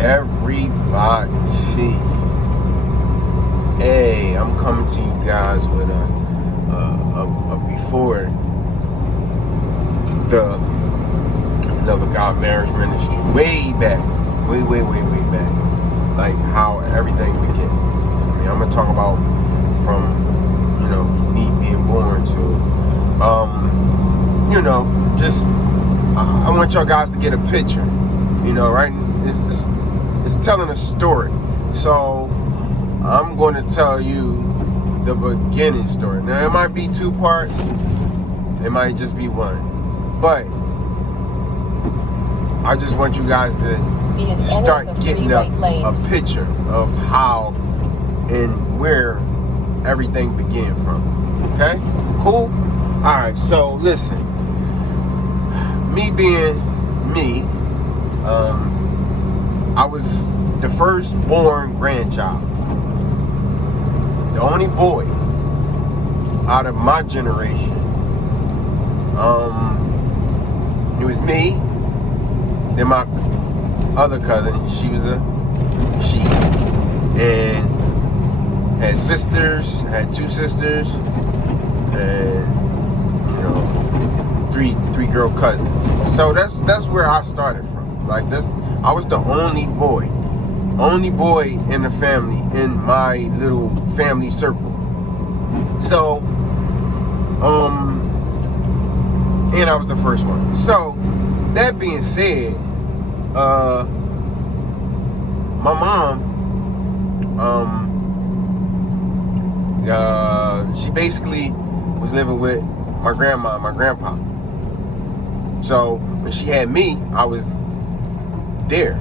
everybody. Hey, I'm coming to you guys with a before the Love of God Marriage Ministry, way back, way back, like how everything began. I mean, I'm gonna talk about from me being born to just I want y'all guys to get a picture, right? It's telling a story. So I'm going to tell you the beginning story. Now, it might be 2 parts. It might just be 1. But I just want you guys to start getting a picture of how and where everything began from. Okay? Cool? Alright, so listen. Me being me, I was the firstborn grandchild. The only boy out of my generation. It was me, then my other cousin, she, and had sisters, had 2 sisters, and three girl cousins. So that's where I started from. Like I was the only boy in the family, in my little family circle. So, and I was the first one. So, that being said, my mom, she basically was living with my grandma and my grandpa. So, when she had me, I was there.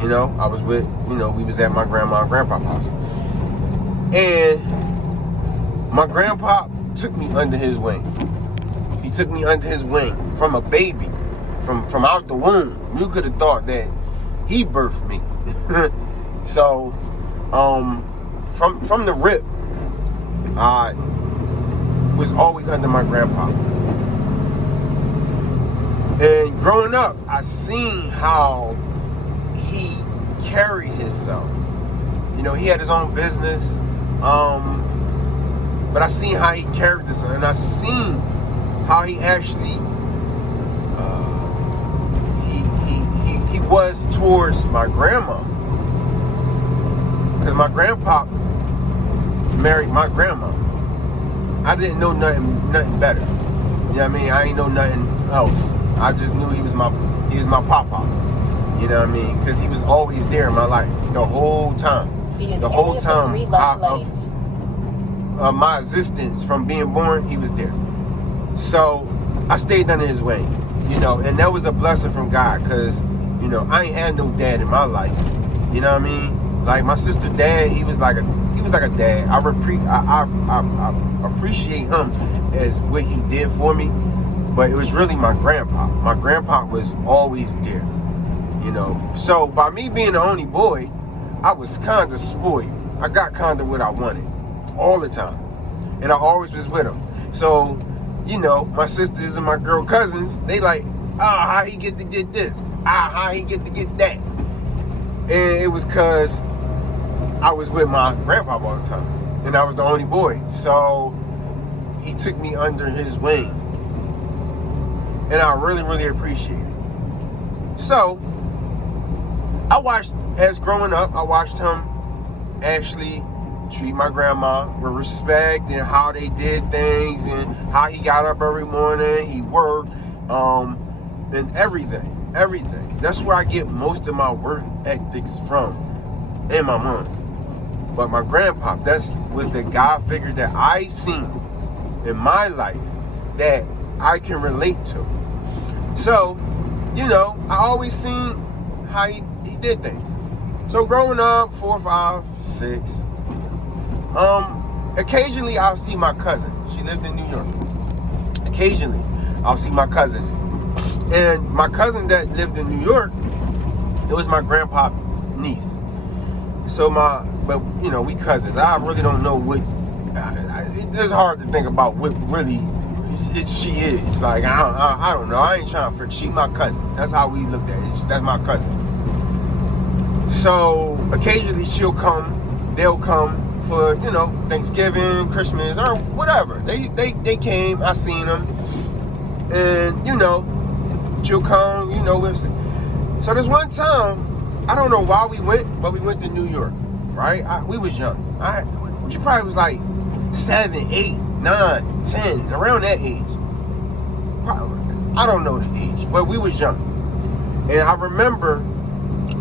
I was with, we was at my grandma and grandpa's house. And my grandpa took me under his wing. He took me under his wing from a baby, from out the womb. You could have thought that he birthed me. So, from the rip, I was always under my grandpa. And growing up, I seen how he carried himself. He had his own business, but I seen how he carried himself, and I seen how he actually he was towards my grandma, because my grandpa married my grandma. I didn't know nothing better. You know what I mean? I ain't know nothing else. I just knew he was my papa. You know what I mean? Because he was always there in my life the whole time. The whole time of my existence, from being born, he was there. So I stayed under his wing, and that was a blessing from God, because I ain't had no dad in my life. You know what I mean? Like my sister's dad, he was like a dad. I appreciate him as what he did for me, but it was really my grandpa. My grandpa was always there. So by me being the only boy, I was kind of spoiled. I got kind of what I wanted all the time, and I always was with him. So, my sisters and my girl cousins, they like, how he get to get this? How he get to get that? And it was because I was with my grandpa all the time, and I was the only boy. So he took me under his wing, and I really appreciate it. So growing up, I watched him actually treat my grandma with respect, and how they did things, and how he got up every morning, he worked, and everything. That's where I get most of my work ethics from, and my mom. But my grandpa, was the God figure that I seen in my life that I can relate to. So, I always seen how he did things. So growing up, 4, 5, 6, occasionally I'll see my cousin. She lived in New York. Occasionally I'll see my cousin. And my cousin that lived in New York, it was my grandpa's niece. So we cousins. I really don't know what, it's hard to think about what really she is. Like, I don't know. I ain't trying to freak. She my cousin. That's how we looked at it. That's my cousin. So occasionally they'll come for, you know, Thanksgiving, Christmas, or whatever. They came, I seen them, and, you know, she'll come, you know. So there's one time, I don't know why we went, but we went to New York, right? We was young. She probably was like 7, 8, 9, 10, around that age. Probably, I don't know the age, but we was young. And I remember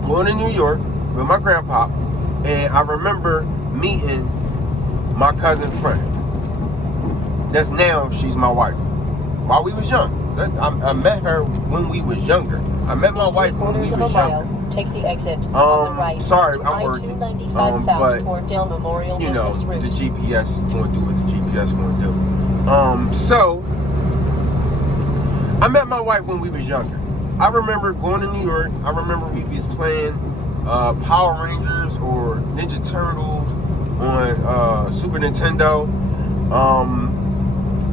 going to New York with my grandpa, and I remember meeting my cousin friend. That's now, she's my wife. While we was young. I met her when we was younger. I met my wife when we was younger. Take the exit on the right. Sorry, I'm working. But, you know, the GPS is going to do what the GPS is going to do. So, I met my wife when we was younger. I remember going to New York. I remember we was playing Power Rangers or Ninja Turtles on Super Nintendo.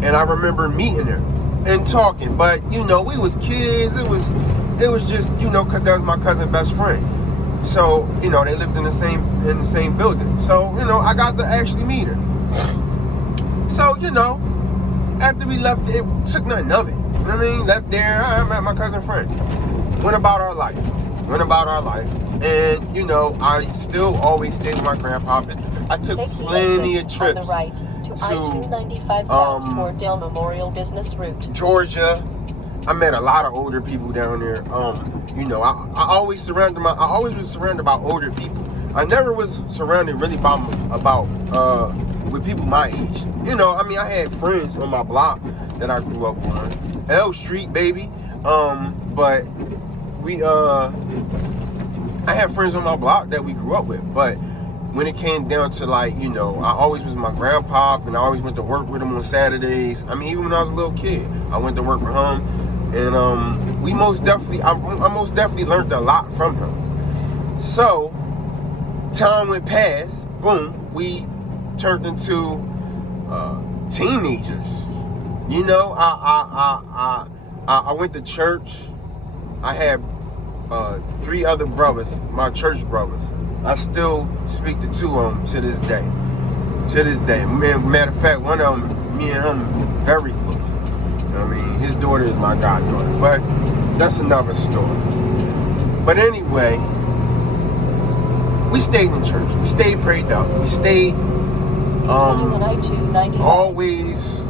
And I remember meeting her and talking. But, you know, we was kids. It was just, you know, cause that was my cousin's best friend. So, you know, they lived in the same building. So, you know, I got to actually meet her. So, you know, after we left, it took nothing of it. You know what I mean? Left there, I met my cousin friend. Went about our life. And, you know, I still always stayed with my grandpa. I took plenty of trips on the right to I-295 South Fordale Memorial Business Route, Georgia. I met a lot of older people down there. You know, I always was surrounded by older people. I never was surrounded really with people my age. You know, I mean, I had friends on my block that I grew up on. L Street, baby. But I had friends on my block that we grew up with. But when it came down to, like, you know, I always was with my grandpa, and I always went to work with him on Saturdays. I mean, even when I was a little kid, I went to work with him. And I most definitely learned a lot from him. So, time went past, boom, we turned into teenagers. You know, I went to church. I had 3 other brothers, my church brothers. I still speak to 2 of them to this day. Matter of fact, one of them, me and him, very close. I mean, his daughter is my goddaughter, but that's another story. But anyway, we stayed in church. We stayed prayed up. We stayed always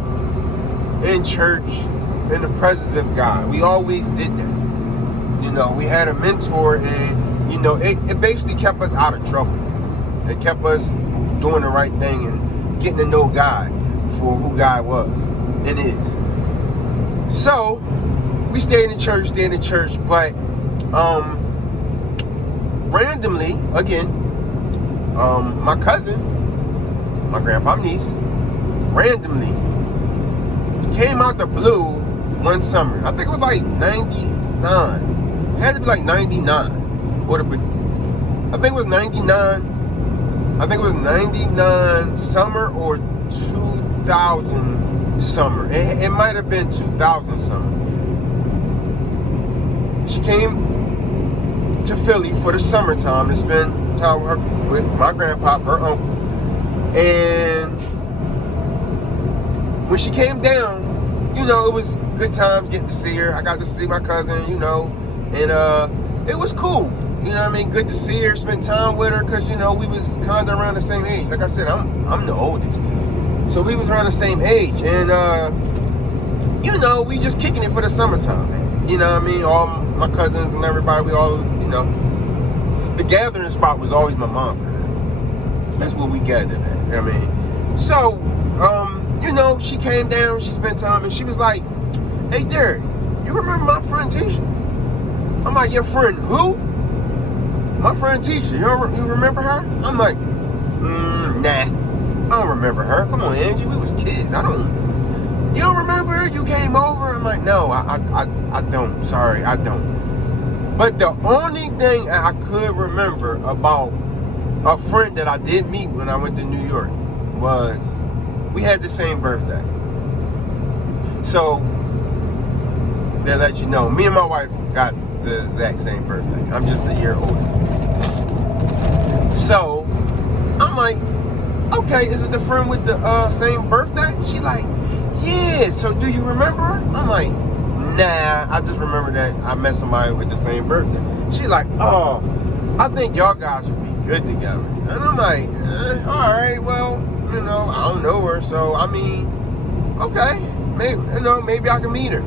in church, in the presence of God. We always did that. You know, we had a mentor, and, you know, it basically kept us out of trouble. It kept us doing the right thing and getting to know God for who God was and is. So, we stayed in church, but randomly, again, my cousin, my grandpa's niece, randomly came out the blue one summer. I think it was like 99. It had to be like 99. I think it was 99. I think it was 99 summer or 2000 summer. It might have been 2000 summer. She came to Philly for the summertime to spend time with my grandpa, her uncle. And when she came down, you know, it was good times getting to see her. I got to see my cousin, you know, and it was cool. You know what I mean? Good to see her, spend time with her, because, you know, we was kind of around the same age. Like I said, I'm the oldest. So we was around the same age. And, you know, we just kicking it for the summertime, man. You know what I mean? All my cousins and everybody, we all, you know. The gathering spot was always my mom. That's where we gathered at. You know what I mean? So, you know, she came down, she spent time, and she was like, "Hey, Derek, you remember my friend Tisha?" I'm like, "Your friend who?" "My friend Tisha. You remember her?" I'm like, "Nah, I don't remember her. Come on, Angie, we was kids. You don't remember her? You came over?" I'm like, "No, I don't. Sorry, I don't." But the only thing I could remember about a friend that I did meet when I went to New York was we had the same birthday. So, they let you know, me and my wife got the exact same birthday. I'm just a year older. So I'm like, okay, is it the friend with the same birthday? She like, yeah. So do you remember her? I'm like, nah. I just remember that I met somebody with the same birthday. She like, oh, I think y'all guys would be good together. And I'm like, all right, well, you know, I don't know her, so I mean, okay, maybe I can meet her.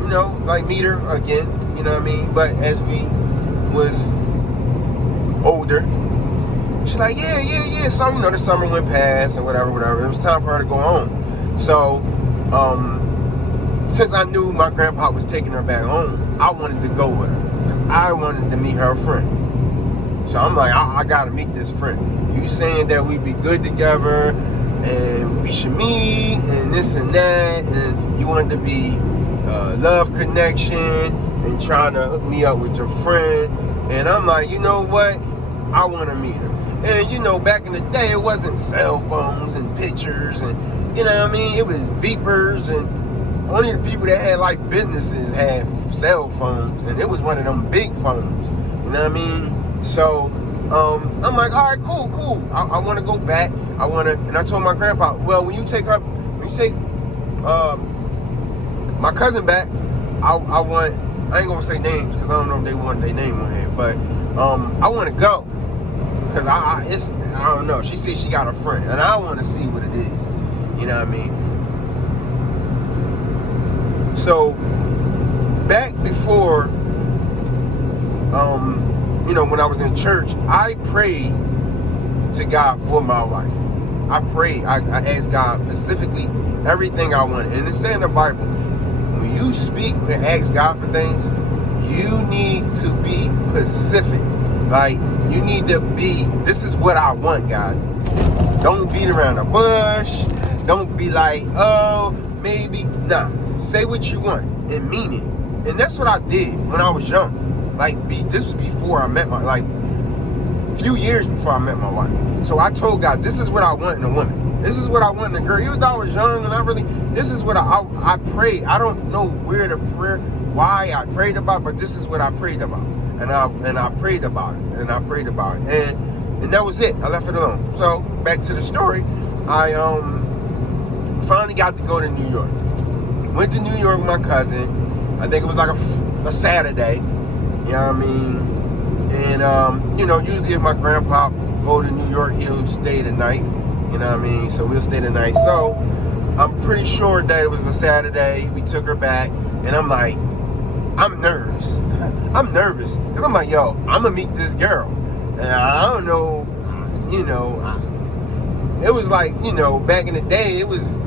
You know, like meet her again. You know what I mean? But as we was older, she's like, yeah. So, you know, the summer went past and whatever. It was time for her to go home. So, since I knew my grandpa was taking her back home, I wanted to go with her because I wanted to meet her friend. So I'm like, I gotta meet this friend. You saying that we'd be good together and we should meet and this and that, and you wanted to be love connection and trying to hook me up with your friend. And I'm like, you know what? I want to meet her. And you know, back in the day, it wasn't cell phones and pictures and, you know what I mean? It was beepers, and only the people that had like businesses had cell phones, and it was one of them big phones. You know what I mean? So I'm like, all right, cool. I want to go back. And I told my grandpa, well, when you take my cousin back, I ain't gonna say names because I don't know if they want their name on here, but I want to go because I don't know. She said she got a friend, and I want to see what it is. You know what I mean? So back before, you know, when I was in church, I prayed to God for my wife. I prayed. I asked God specifically everything I wanted, and it said in the Bible, when you speak and ask God for things, you need to be specific. Like, you need to be, this is what I want, God. Don't beat around the bush. Don't be like, oh, maybe. Nah, say what you want and mean it. And that's what I did when I was young. Like, this was before I met a few years before I met my wife. So I told God, this is what I want in a woman. This is what I want in a girl. Even though I was young and this is what I prayed. I don't know why I prayed about, but this is what I prayed about. And I prayed about it. And I prayed about it. And that was it. I left it alone. So back to the story. I finally got to go to New York. Went to New York with my cousin. I think it was like a Saturday. You know what I mean? And you know, usually if my grandpa go to New York, he'll stay the night. You know what I mean? So we'll stay the night. So I'm pretty sure that it was a Saturday. We took her back, and I'm like, I'm nervous. And I'm like, yo, I'm gonna meet this girl. And I don't know, you know, it was like, you know, back in the day, it was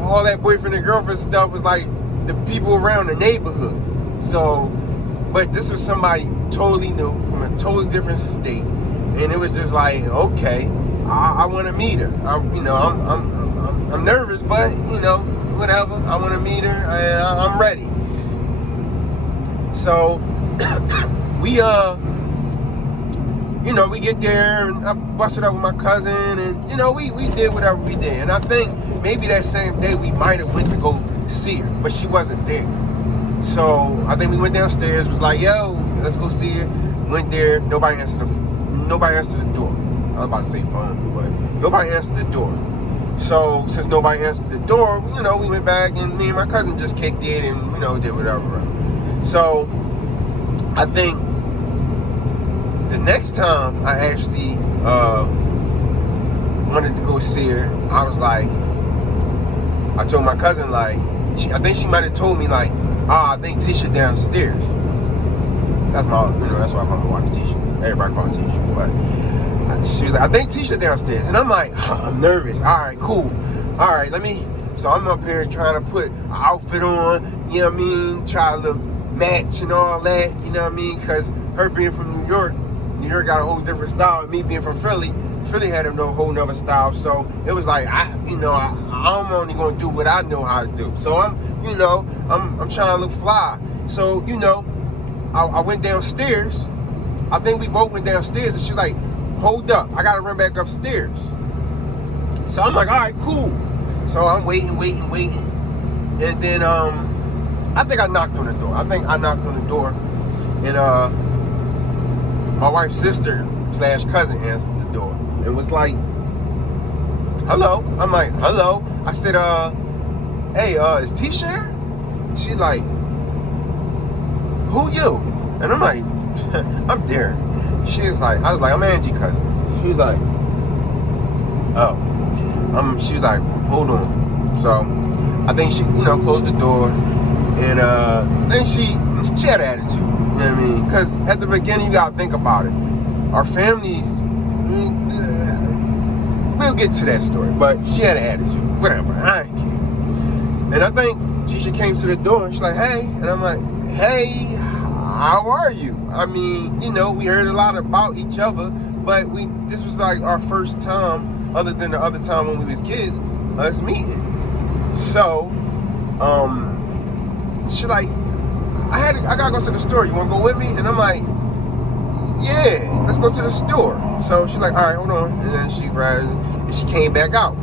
all that boyfriend and girlfriend stuff was like the people around the neighborhood. So, but this was somebody totally new from a totally different state, and it was just like, okay, I want to meet her. I'm nervous, but you know, whatever. I want to meet her, and I'm ready. So we you know, we get there, and I busted up with my cousin, and you know, we did whatever we did. And I think maybe that same day we might have went to go see her, but she wasn't there. So I think we went downstairs, was like, yo, let's go see her. Went there, nobody answered the door. I was about to say phone, but nobody answered the door. So since nobody answered the door, you know, we went back, and me and my cousin just kicked it and, you know, did whatever. So I think the next time I actually wanted to go see her, I was like, I told my cousin, like, I think she might have told me, like, I think Tisha downstairs. That's my, you know, that's why I call my wife Tisha. Everybody calls Tisha, but she was like, I think Tisha downstairs. And I'm like, I'm nervous. All right, cool. All right, so I'm up here trying to put an outfit on, you know what I mean? Try to look match and all that, you know what I mean? Because her being from New York got a whole different style. And me being from Philly had a whole nother style. So it was like, I'm only going to do what I know how to do. So I'm trying to look fly. So, you know, I went downstairs. I think we both went downstairs, and she's like, hold up, I gotta run back upstairs. So I'm like, all right, cool. So I'm waiting. And then I think I knocked on the door. And my wife's sister slash cousin answered the door. It was like, hello. I'm like, hello. I said, hey, is Tisha here? She like, who you? And I'm like, I'm Darren. She's like, I was like, I'm Angie cousin. She was like, oh. She was like, hold on. So I think she, closed the door, and then she had an attitude. You know what I mean? Because at the beginning, you gotta think about it. Our families, we'll get to that story, but she had an attitude. Whatever, I ain't care. And I think Tisha came to the door, and she's like, hey. And I'm like, hey, how are you? I mean, we heard a lot about each other, but this was like our first time, other than the other time when we was kids, us meeting. So, she like, I gotta go to the store. You wanna go with me? And I'm like, yeah, let's go to the store. So she's like, all right, hold on. And then she came back out.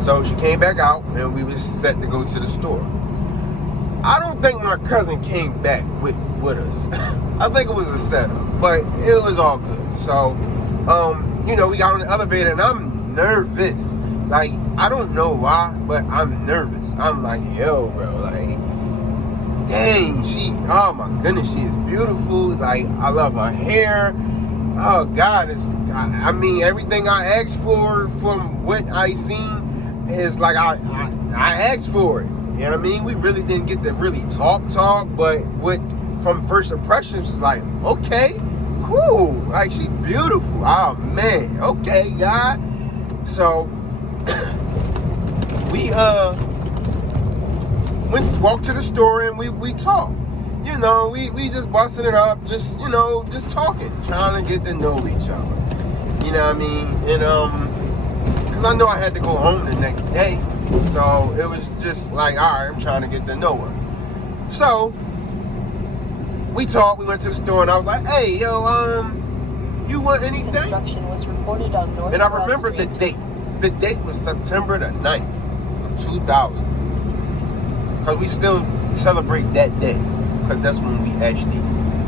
So she came back out, and we was set to go to the store. I don't think my cousin came back with us. I think it was a setup, but it was all good. So, we got on the elevator, and I'm nervous. Like, I don't know why, but I'm nervous. I'm like, yo, bro, like, dang, oh my goodness, she is beautiful. Like, I love her hair. Oh God, I mean, everything I asked for from what I seen is like, I asked for it. You know what I mean? We really didn't get to really talk, but from first impressions, it's like, okay, cool. Like, she beautiful. Oh man, okay, God. So we walked to the store, and we talked. We just busted it up, just talking, trying to get to know each other. You know what I mean? And because I know I had to go home the next day, so it was just like, all right, I'm trying to get to know her. So we talked. We went to the store, and I was like, hey, yo, you want anything? Construction was reported on North And I Broad remember the Street. date. The date was September the 9th of 2000. Because we still celebrate that day. Because that's when we actually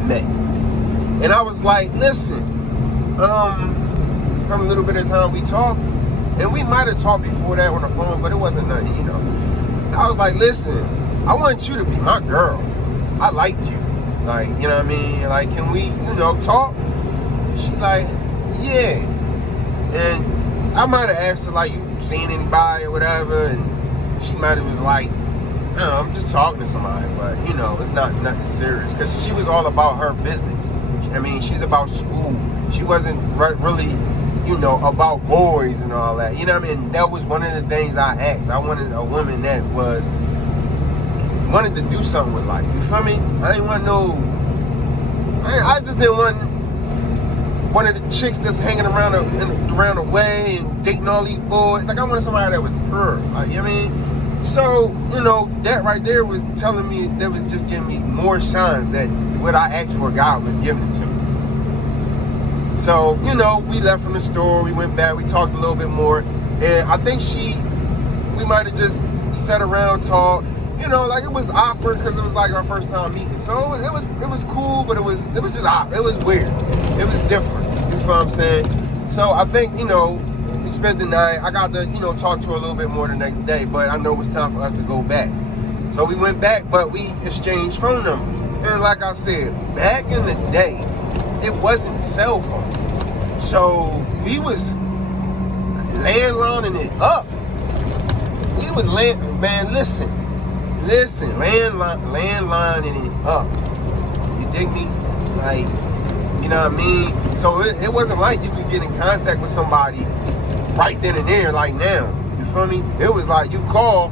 met. And I was like, listen, from a little bit of time we talked, and we might have talked before that on the phone, but it wasn't nothing, I was like, listen, I want you to be my girl. I like you. Like, you know what I mean? Like, can we, talk? She like, yeah. And I might have asked her, like, you seen anybody or whatever, and she might have was like, no, I'm just talking to somebody, but, it's not nothing serious, because she was all about her business. I mean, she's about school. She wasn't really, about boys and all that. You know what I mean? That was one of the things I asked. I wanted a woman that wanted to do something with life. You feel me? I didn't want I just didn't want one of the chicks that's hanging around the way and dating all these boys. Like, I wanted somebody that was pure. Like, you know what I mean? So, that right there was telling me, that was just giving me more signs that what I asked for, God was giving it to me. So, we left from the store, we went back, we talked a little bit more, and I think we might have just sat around, talked, like it was awkward because it was like our first time meeting. So it was cool, but it was just awkward. It was weird. It was different. You feel what I'm saying? So I think, we spent the night. I got to, talk to her a little bit more the next day, but I know it was time for us to go back. So we went back, but we exchanged phone numbers. And like I said, back in the day, it wasn't cell phones. So we was landlining it up. We was man, listen, landlining it up. You dig me? Like, you know what I mean? So it wasn't like you could get in contact with somebody right then and there, like now. You feel me? It was like, you call,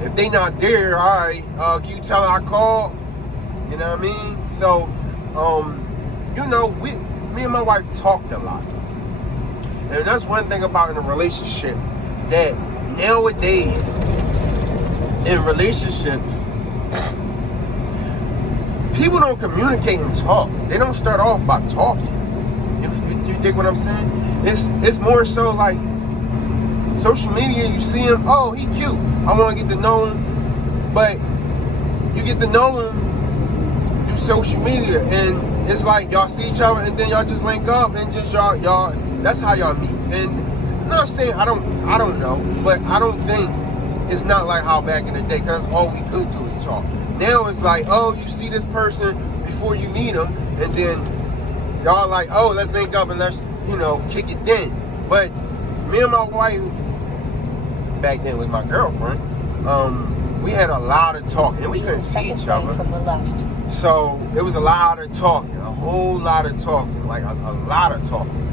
if they not there, all right, can you tell her I called? You know what I mean? So, me and my wife talked a lot. And that's one thing about in a relationship, that nowadays, in relationships, people don't communicate and talk. They don't start off by talking. You dig what I'm saying? It's more so like social media. You see him, oh, he cute, I want to get to know him. But you get to know him, you social media, and it's like y'all see each other, and then y'all just link up, and just y'all. That's how y'all meet. And I'm not saying I don't know, but I don't think it's not like how back in the day, because all we could do is talk. Now it's like, oh, you see this person before you meet them, and then y'all like, oh, let's link up and let's, kick it then. But me and my wife, back then with my girlfriend, we had a lot of talking, and we couldn't see each other. From the left. So it was a lot of talking, a whole lot of talking, like a lot of talking.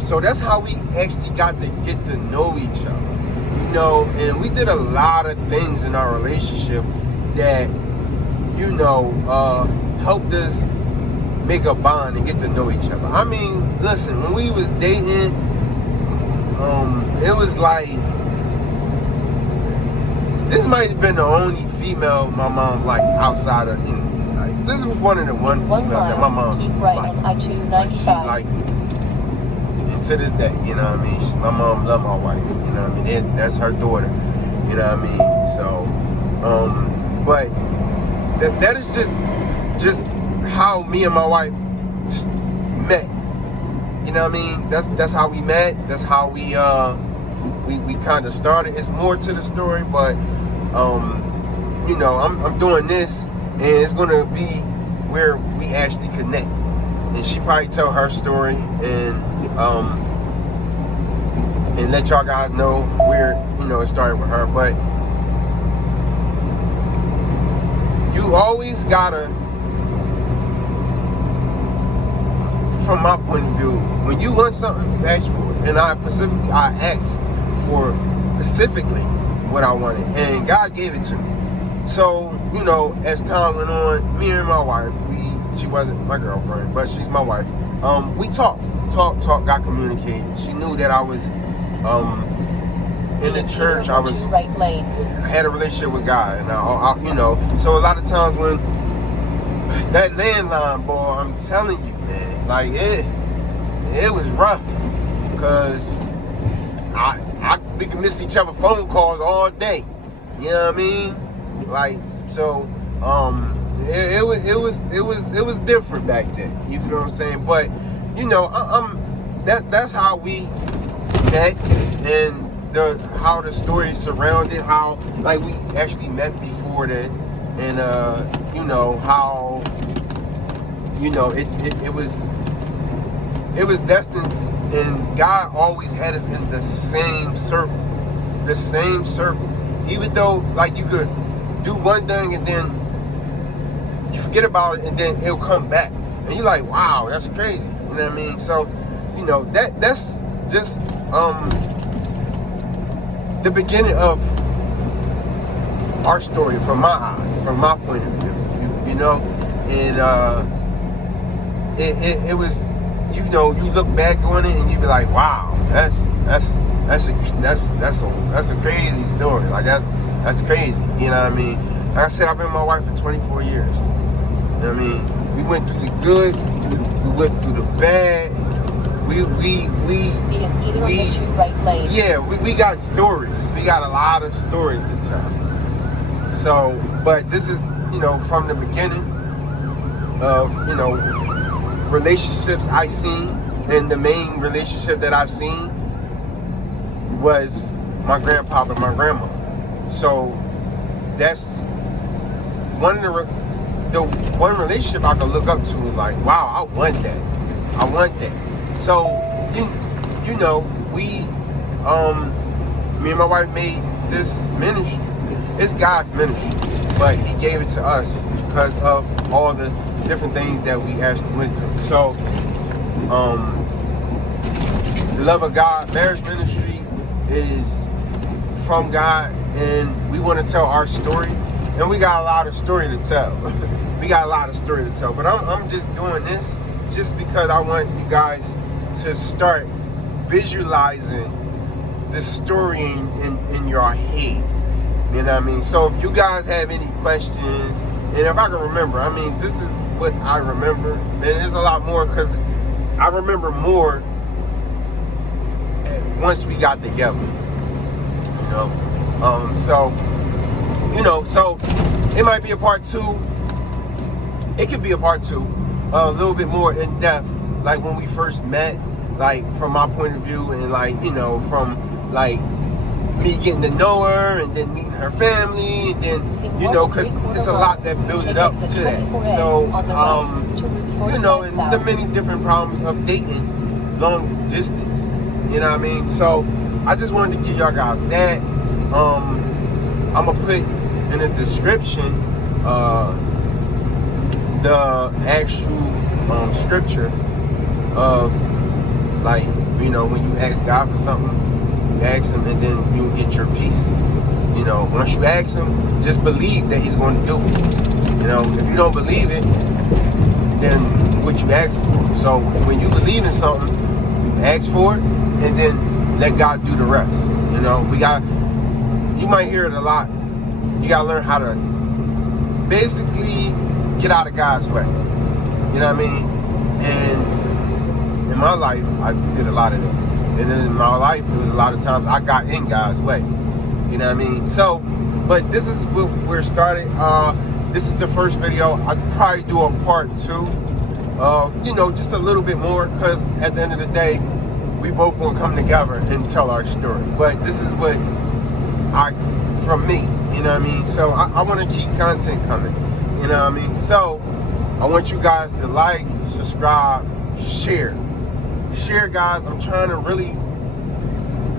So that's how we actually got to get to know each other, and we did a lot of things in our relationship that, helped us make a bond and get to know each other. I mean, listen, when we was dating, it was like, this might have been the only female my mom liked outside of, this was one of the one female that my mom keep right liked. on I-295. She liked me. And to this day, my mom loved my wife, that's her daughter, so, but that is just how me and my wife met, that's how we met, that's how we kind of started. It's more to the story, but, I'm doing this, and it's going to be where we actually connect, and she probably tell her story, and let y'all guys know where, it started with her. But you always gotta, from my point of view, when you want something, ask for it. And I asked for specifically what I wanted, and God gave it to me. So, as time went on, me and my wife, she wasn't my girlfriend, but she's my wife. We talked, got communicated. She knew that I was in the church. I had a relationship with God, and so a lot of times when that landline, boy, I'm telling you, man, like it was rough, because we could miss each other phone calls all day. You know what I mean? Like, so it was different back then. You feel what I'm saying? But that's how we met, and how the story surrounded, how like we actually met before that, and how it was destined, and God always had us in the same circle, even though like you could do one thing and then you forget about it, and then it'll come back, and you're like, wow, that's crazy. You know what I mean? So, that's just the beginning of our story from my eyes, from my point of view. And it was, you look back on it and you be like, wow, that's a crazy story. Like that's crazy. You know what I mean? Like I said, I've been with my wife for 24 years. You know what I mean? We went through the good, we went through the bad. We got stories. We got a lot of stories to tell. So, but this is, from the beginning of, relationships I seen, and the main relationship that I seen was my grandpa and my grandmother. So that's one relationship I can look up to, is like, wow, I want that. So, we, me and my wife made this ministry. It's God's ministry, but He gave it to us because of all the different things that we actually went through. So, the Love of God marriage ministry is from God, and we want to tell our story, and we got a lot of story to tell. But I'm just doing this just because I want you guys to start visualizing the story in your head. You know what I mean? So if you guys have any questions, and if I can remember, I mean, this is what I remember. And there's a lot more, because I remember more once we got together. So it might be a part 2. it could be a part 2, a little bit more in depth, like when we first met, like from my point of view, and like, you know, from like me getting to know her, and then meeting her family, and then, you know, because it's a lot that built it up to that. So, you know, and the many different problems of dating long distance, you know what I mean? So I just wanted to give y'all guys that. I'm gonna put in the description the actual scripture of, like, you know, when you ask God for something, you ask him and then you'll get your peace. You know, once you ask him, just believe that he's going to do it. You know, if you don't believe it, then what you ask for. So when you believe in something, you ask for it and then let God do the rest. You know, you might hear it a lot. You got to learn how to basically get out of God's way. You know what I mean? And in my life, I did a lot of that. And in my life, it was a lot of times I got in God's way. You know what I mean? So, but this is what we're starting. This is the first video. I'd probably do a part 2. You know, just a little bit more, because at the end of the day, we both gonna come together and tell our story. But this is what from me, you know what I mean? So I want to keep content coming, you know what I mean? So I want you guys to like, subscribe, share, guys. I'm trying to really,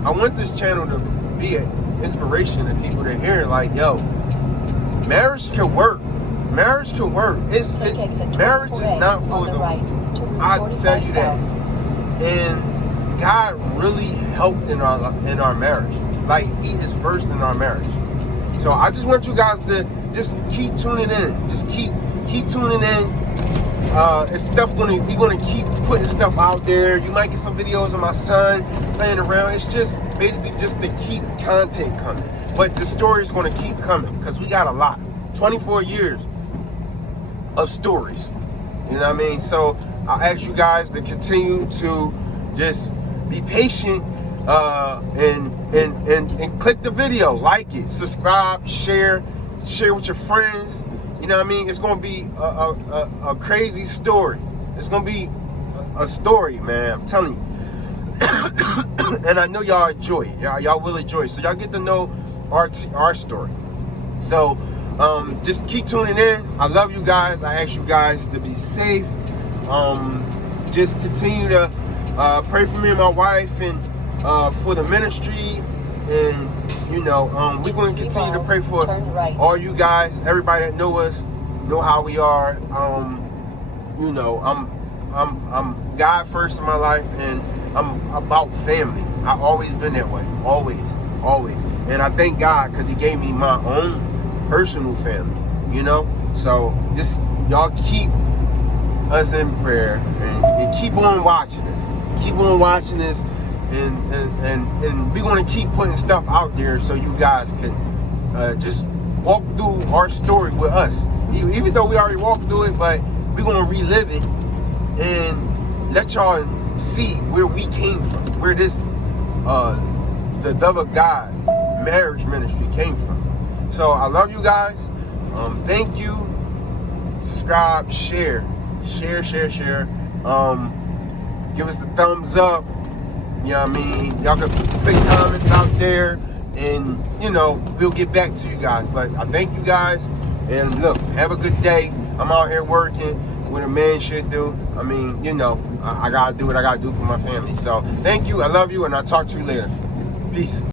I want this channel to be an inspiration to people to hear, like, yo, marriage can work. Marriage can work. Marriage is not for the weak. I tell you that. And God really helped in our marriage. Like, he is first in our marriage. So I just want you guys to just keep tuning in. Just keep tuning in. It's stuff we're gonna keep putting stuff out there. You might get some videos of my son playing around. It's just basically just to keep content coming. But the story is gonna keep coming because we got a lot. 24 years of stories. You know what I mean? So I ask you guys to continue to just be patient and click the video, like it, subscribe, share with your friends. You know what I mean? It's gonna be a crazy story. It's gonna be a story, man. I'm telling you. And I know y'all enjoy it. Y'all will enjoy it. So y'all get to know our story. So just keep tuning in. I love you guys. I ask you guys to be safe. Just continue to pray for me and my wife, and for the ministry. And, you know, we're going to continue to pray for all you guys, everybody that know us, know how we are. You know, I'm God first in my life, and I'm about family. I've always been that way, always. And I thank God because he gave me my own personal family, you know. So just y'all keep us in prayer, and keep on watching us. And we're going to keep putting stuff out there so you guys can just walk through our story with us. Even though we already walked through it, but we're going to relive it and let y'all see where we came from, where this the Dove of God marriage ministry came from. So I love you guys. Thank you. Subscribe, share. Give us the thumbs up. You know what I mean? Y'all can put comments out there, and, you know, we'll get back to you guys. But I thank you guys, and look, have a good day. I'm out here working what a man should do. I mean, you know, I gotta do what I gotta do for my family. So thank you, I love you, and I'll talk to you later. Peace.